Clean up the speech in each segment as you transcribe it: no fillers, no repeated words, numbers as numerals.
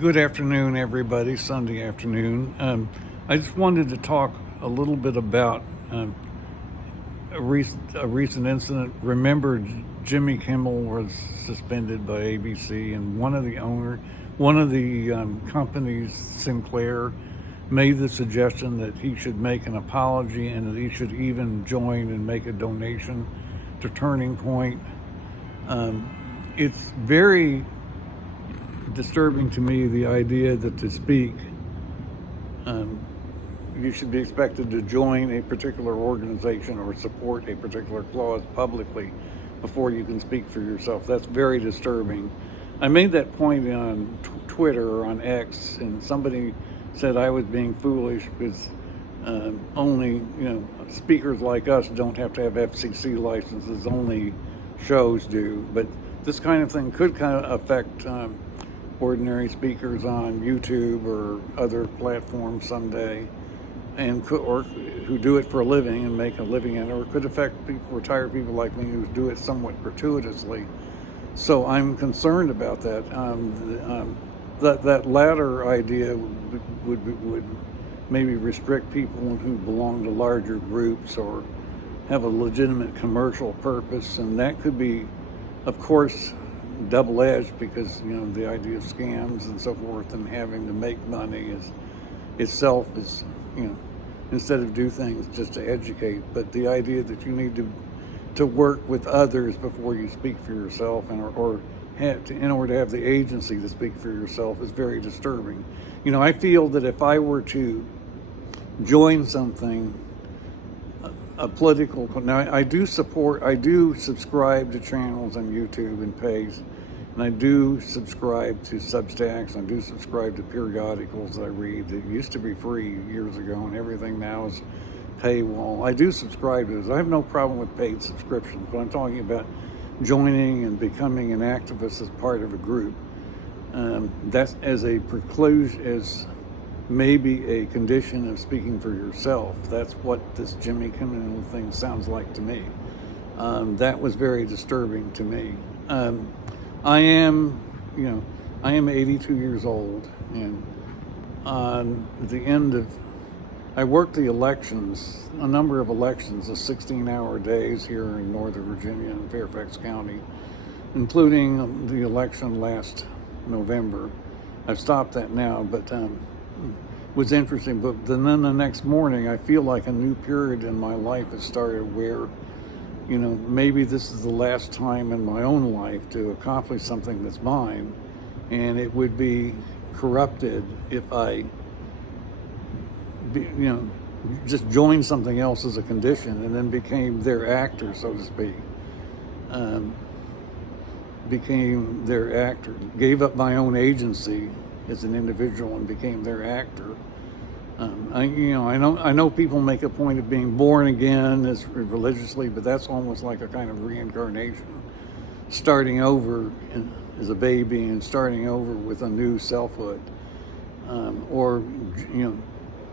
Good afternoon, everybody. Sunday afternoon. I just wanted to talk a little bit about a recent incident. Remember, Jimmy Kimmel was suspended by ABC, and one of the companies, Sinclair, made the suggestion that he should make an apology and that he should even join and make a donation to Turning Point. It's very disturbing to me, the idea that to speak, you should be expected to join a particular organization or support a particular cause publicly before you can speak for yourself. That's very disturbing. I made that point on Twitter or on X, and somebody said I was being foolish because only speakers like us don't have to have FCC licenses, only shows do. But this kind of thing could kind of affect ordinary speakers on YouTube or other platforms someday, and or who do it for a living and make a living in it, or it could affect retired people like me who do it somewhat gratuitously. So I'm concerned about that. That latter idea would maybe restrict people who belong to larger groups or have a legitimate commercial purpose, and that could be, of course, double-edged, because the idea of scams and so forth and having to make money itself is instead of do things just to educate. But the idea that you need to work with others before you speak for yourself, in order to have the agency to speak for yourself, is very disturbing. I feel that if I were to join something, a political, now I do subscribe to channels on YouTube and pages, and I do subscribe to Substacks, and I do subscribe to periodicals that I read that used to be free years ago, and everything now is paywall. I do subscribe to those. I have no problem with paid subscriptions, but I'm talking about joining and becoming an activist as part of a group. That's as a preclusion, as maybe a condition of speaking for yourself. That's what this Jimmy Kimmel thing sounds like to me. That was very disturbing to me. I am 82 years old, and on the end of, I worked the elections, a number of elections, the 16-hour days here in Northern Virginia and Fairfax County, including the election last November. I've stopped that now, but was interesting. But then the next morning, I feel like a new period in my life has started where, maybe this is the last time in my own life to accomplish something that's mine, and it would be corrupted if I, just joined something else as a condition and then became their actor, so to speak. Became their actor, gave up my own agency as an individual and became their actor. I know people make a point of being born again as religiously, but that's almost like a kind of reincarnation, starting over as a baby and starting over with a new selfhood, or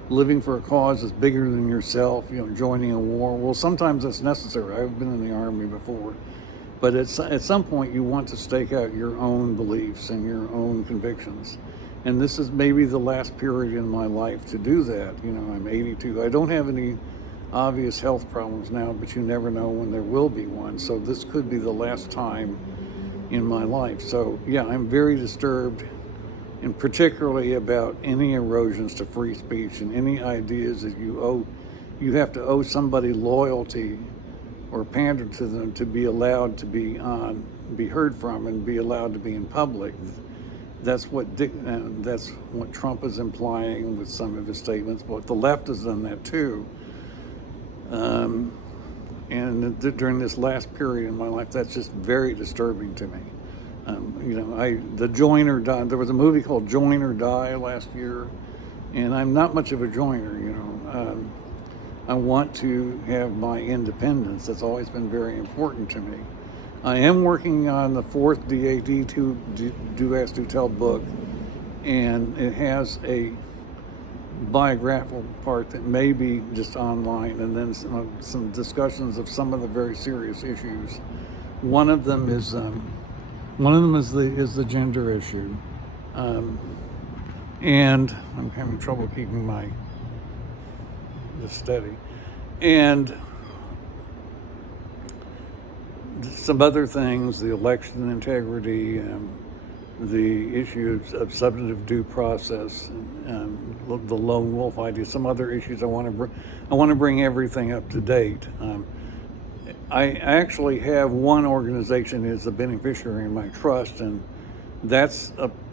living for a cause that's bigger than yourself. Joining a war. Well, sometimes that's necessary. I've been in the army before. But at some point, you want to stake out your own beliefs and your own convictions. And this is maybe the last period in my life to do that. I'm 82. I don't have any obvious health problems now, but you never know when there will be one. So this could be the last time in my life. So yeah, I'm very disturbed, and particularly about any erosions to free speech and any ideas that you have to owe somebody loyalty or pander to them to be allowed to be heard from and be allowed to be in public. That's what Trump is implying with some of his statements, but the left has done that too. And during this last period in my life, that's just very disturbing to me. The Join or Die, there was a movie called Join or Die last year, and I'm not much of a joiner. I want to have my independence. That's always been very important to me. I am working on the fourth DAD Do Ask Do Tell book, and it has a biographical part that may be just online, and then some discussions of some of the very serious issues. One of them is the gender issue. And I'm having trouble keeping this steady. And some other things, the election integrity, the issue of substantive due process, the lone wolf idea, some other issues I want to bring everything up to date. I actually have one organization as a beneficiary in my trust, and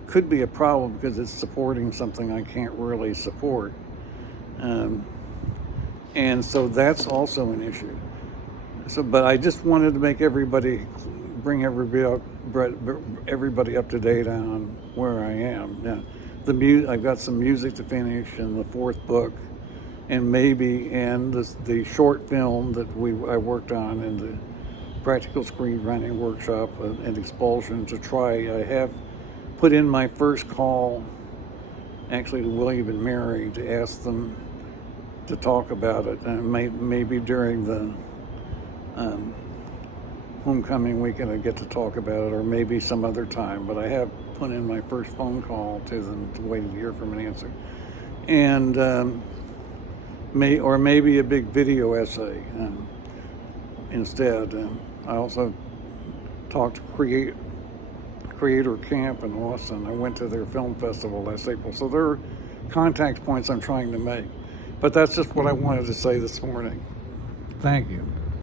could be a problem because it's supporting something I can't really support. And so that's also an issue. So, but I just wanted to bring everybody up to date on where I am. Now, I've got some music to finish and the fourth book, and the short film that I worked on in the practical screenwriting workshop and Expulsion to try. I have put in my first call, actually, to William and Mary to ask them to talk about it, and maybe during the homecoming weekend I get to talk about it, or maybe some other time. But I have put in my first phone call to them, waiting to hear from an answer, and maybe a big video essay instead. I also talked to Creator Camp in Austin. I went to their film festival last April, so there are contact points I'm trying to make. But that's just what I wanted to say this morning. Thank you.